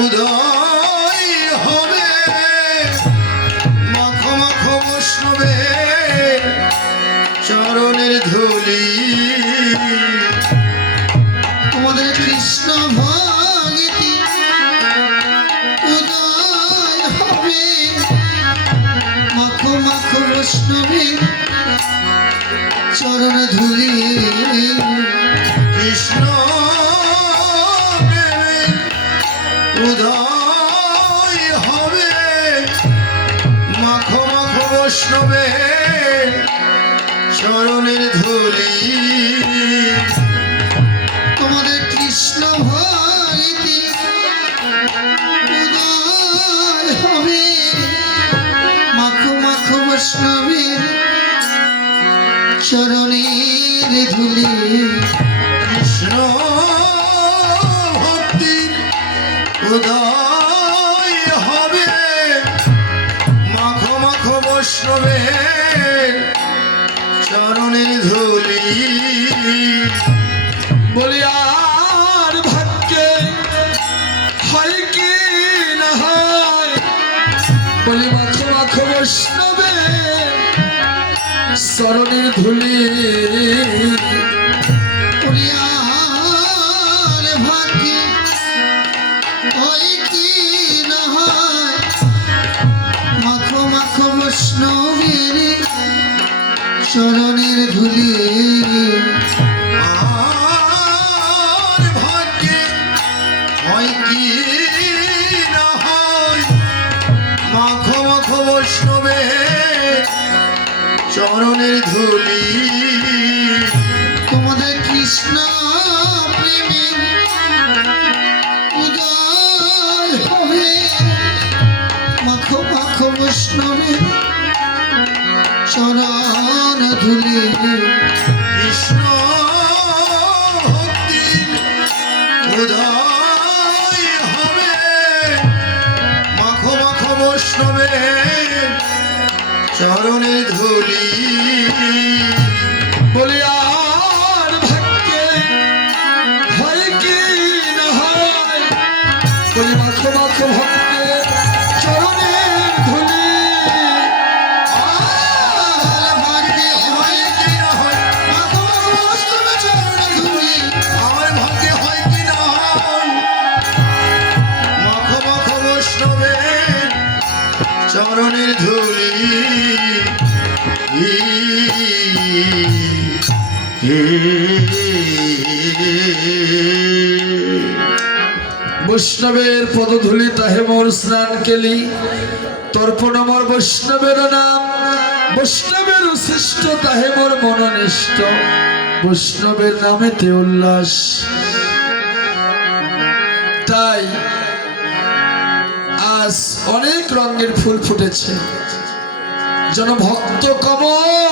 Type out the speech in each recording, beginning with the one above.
উদয় হবে। মাখ বৈষ্ণবে চরণের ধুলি। তোমাদের কৃষ্ণ হবে। চরণ ধুলি। বৈষ্ণবে চরণের ধুলি। তোমাদের কৃষ্ণ উদয় হবে। মাখো মাখো বৈষ্ণবী চরণের ধুলি। চরণের ধুলি। বলি, আর ভাগ্যে হয় কি না হয়? বলি, মাখো মাখো বৈষ্ণবে স্মরণের ধুলি। ভাগ্যে হয় কি চরণের ধুলি। হয় কি না হয়? মাখ চরণের ধুলি। তোমাদের কৃষ্ণ মাখো মাখো বৈষ্ণবে চরণ ধুলি কৃষ্ণ ভক্তির উদয় হবে। মাখ মাখ বৈষ্ণবে চরণের ধুলি। বলি আর ভাগ্যে কি না বলি, মাখো মাখো ভক্তে বৈষ্ণবের পদধূলি তাহে মোর স্নান কেলি। তর্পণ আমার বৈষ্ণবের নাম, বৈষ্ণবের শ্রেষ্ঠ তাহে মোর মননিষ্ঠ। বৈষ্ণবের নামেতে উল্লাস। তাই আজ অনেক রঙের ফুল ফুটেছে। যেন ভক্ত কমল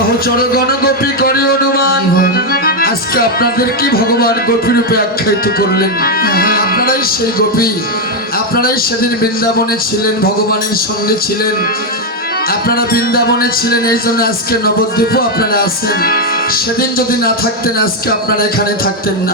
চরগণ গোপী করে অনুমান আজকে আপনাদের কি ভগবান গোপী রূপে আখ্যায়িত করলেন? আপনারাই সেই গোপী। আপনারাই সেদিন বৃন্দাবনে ছিলেন ভগবানের সঙ্গে ছিলেন। আপনারা বৃন্দাবনে ছিলেন এই জন্য আজকে নবদ্বীপও আপনারা আছেন। সেদিন যদি না থাকতেন আজকে আপনারা এখানে থাকতেন না।